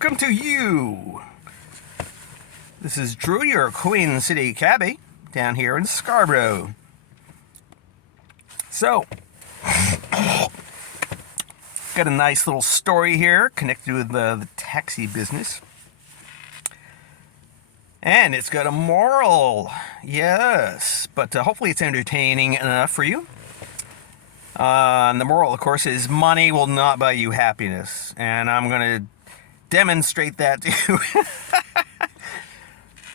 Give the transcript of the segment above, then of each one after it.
welcome to you. This is Drew, your Queen City cabbie, down here in Scarborough. So, got a nice little story here connected with the taxi business. And it's got a moral, yes, but hopefully it's entertaining enough for you. And the moral, of course, is money will not buy you happiness. And I'm going to demonstrate that to you.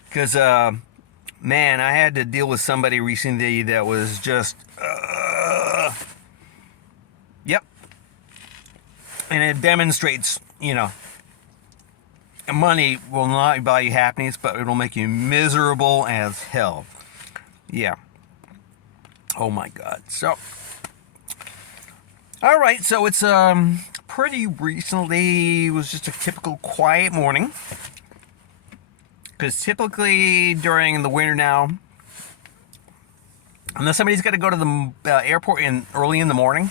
Because, man, I had to deal with somebody recently that was just, yep. And it demonstrates, money will not buy you happiness, but it'll make you miserable as hell. Yeah. Oh, my God. So, all right, so it's pretty recently, it was just a typical quiet morning. Because typically during the winter now, unless somebody's got to go to the airport early in the morning,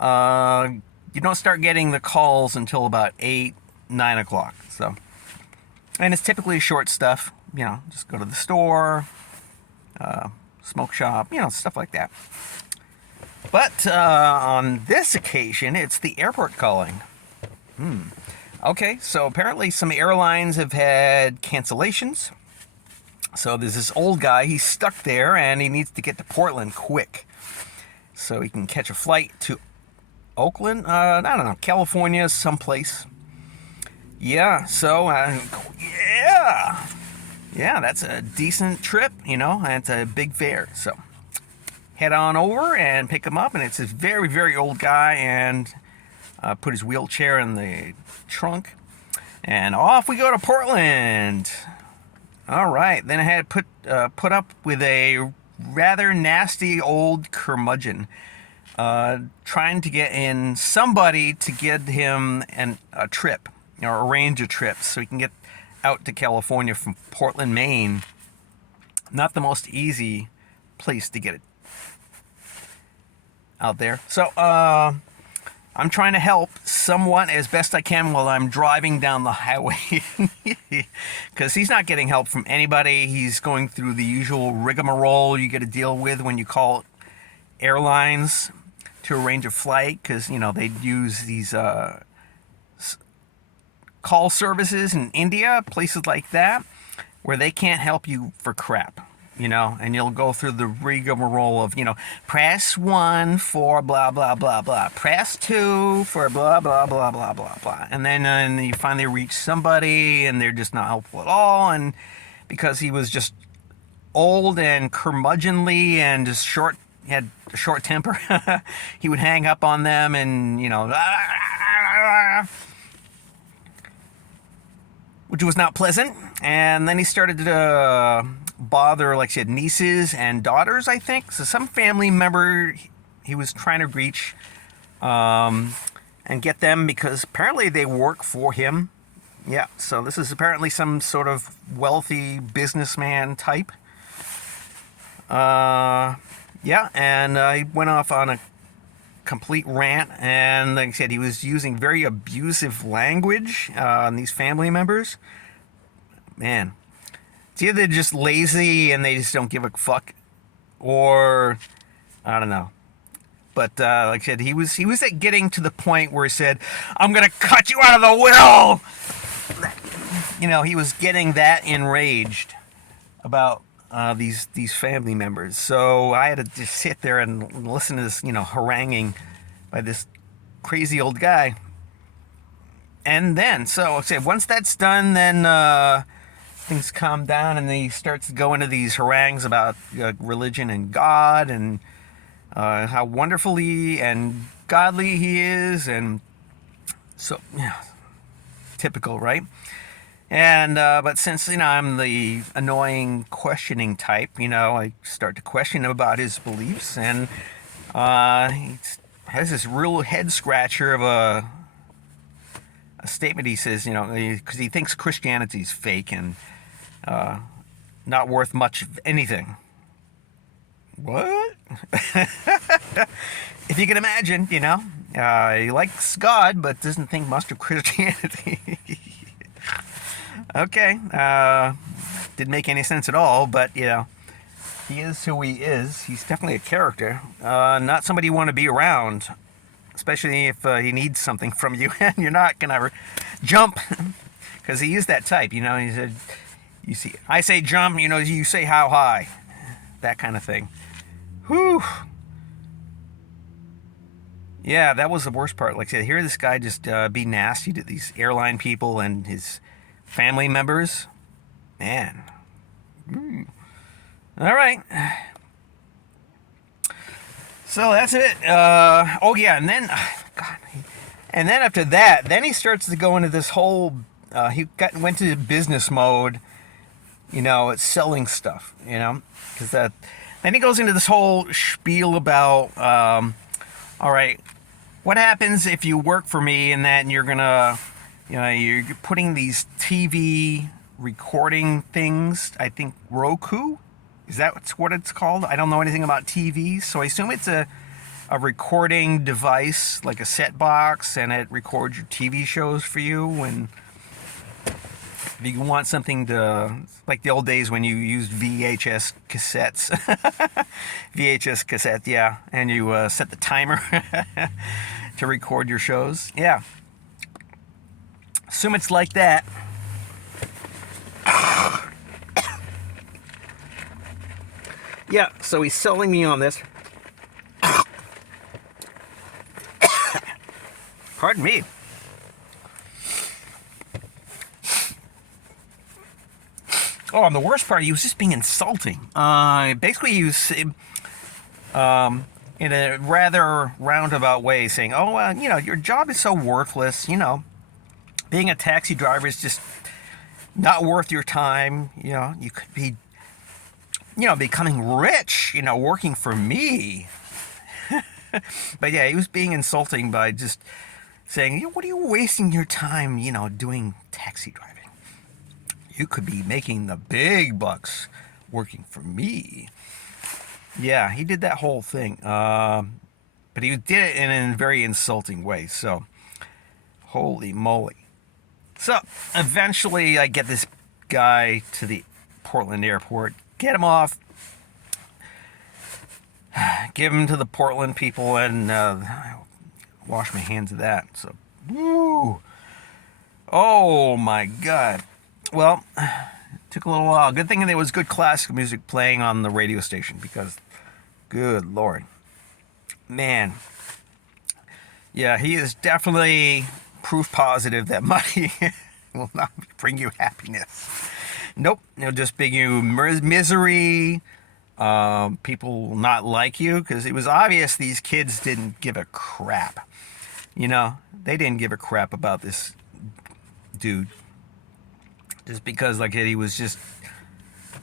you don't start getting the calls until about 8, 9 o'clock. So, and it's typically short stuff, just go to the store, smoke shop, stuff like that. But on this occasion, it's the airport calling. Okay, so apparently some airlines have had cancellations. So there's this old guy, he's stuck there, and he needs to get to Portland quick. So he can catch a flight to Oakland, I don't know, California, someplace. Yeah, so, yeah, that's a decent trip, and it's a big fare, so head on over and pick him up, and it's this very, very old guy, and put his wheelchair in the trunk, and off we go to Portland. All right, then I had put up with a rather nasty old curmudgeon, trying to get in somebody to get him a trip, or arrange a trip so he can get out to California from Portland, Maine. Not the most easy place to get it out there. So, I'm trying to help somewhat as best I can while I'm driving down the highway. Because he's not getting help from anybody. He's going through the usual rigmarole you got to deal with when you call airlines to arrange a flight. Because, they use these call services in India, places like that, where they can't help you for crap. And you'll go through the rigmarole of, press 1 for blah, blah, blah, blah. Press 2 for blah, blah, blah, blah, blah, blah. And then you finally reach somebody, and they're just not helpful at all. And because he was just old and curmudgeonly and just had a short temper, he would hang up on them and, which was not pleasant. And then he started to bother, like I said, nieces and daughters, I think. So some family member he was trying to reach and get them, because apparently they work for him. Yeah, so this is apparently some sort of wealthy businessman type. Yeah, and he went off on a complete rant, and like I said, he was using very abusive language on these family members. Man, it's either just lazy and they just don't give a fuck, or I don't know. But like I said, he was at getting to the point where he said, "I'm gonna cut you out of the will." He was getting that enraged about these family members. So I had to just sit there and listen to this, haranguing by this crazy old guy. And then, so okay, once that's done, then things calm down, and then he starts to go into these harangues about religion and God, and how wonderful and godly he is, and so, typical, right? And but since I'm the annoying questioning type, I start to question him about his beliefs, and he has this real head scratcher of a statement. He says, because he thinks Christianity's fake and not worth much of anything. What? If you can imagine, he likes God, but doesn't think much of Christianity. Okay. Didn't make any sense at all, but he is who he is. He's definitely a character. Not somebody you want to be around, especially if he needs something from you and you're not gonna jump, because he is that type. He said, "You see, I say jump. You say how high." That kind of thing. Whew. Yeah, that was the worst part. Like I said, hear this guy just be nasty to these airline people and his family members. Man. All right. So that's it. Oh yeah, and then, God, and then after that, then he starts to go into this whole. Went to business mode. It's selling stuff. Because that. Then he goes into this whole spiel about. All right, what happens if you work for me and that, and you're gonna, you're putting these TV recording things. I think Roku. Is that what it's called? I don't know anything about TVs, so I assume it's a recording device, like a set box, and it records your TV shows for you. And if you want something to, like the old days when you used VHS cassettes, VHS cassette, yeah, and you set the timer to record your shows. Yeah, assume it's like that. Yeah, so he's selling me on this. Pardon me. Oh, and the worst part, he was just being insulting. Basically, he was in a rather roundabout way saying, "Oh, your job is so worthless. Being a taxi driver is just not worth your time. You could be, becoming rich, working for me." But yeah, he was being insulting by just saying, "What are you wasting your time, doing taxi driving? You could be making the big bucks working for me." Yeah, he did that whole thing. But he did it in a very insulting way. So, holy moly. So, eventually I get this guy to the Portland airport, get him off, give him to the Portland people, and wash my hands of that. So, woo! Oh my God. Well, it took a little while. Good thing there was good classical music playing on the radio station, because, good Lord. Man. Yeah, he is definitely proof positive that money will not bring you happiness. Nope. It'll just bring you misery. People will not like you, because it was obvious these kids didn't give a crap. They didn't give a crap about this dude. Just because, like, he was just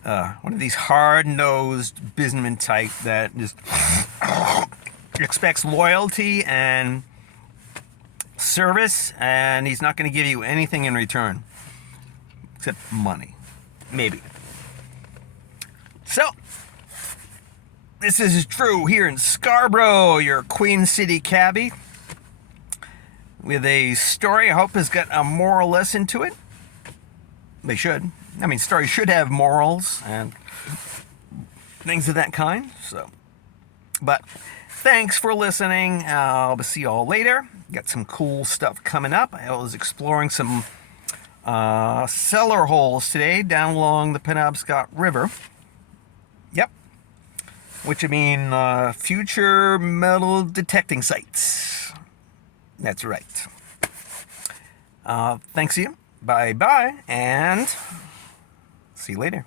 one of these hard-nosed businessman type that just expects loyalty and service, and he's not going to give you anything in return except money, maybe. So, this is true here in Scarborough, your Queen City cabbie, with a story I hope has got a moral lesson to it. They should. I mean, stories should have morals and things of that kind. So, but thanks for listening. I'll see you all later. Got some cool stuff coming up. I was exploring some cellar holes today down along the Penobscot River. Yep. Which I mean, future metal detecting sites. That's right. Thanks you. Bye-bye, and see you later.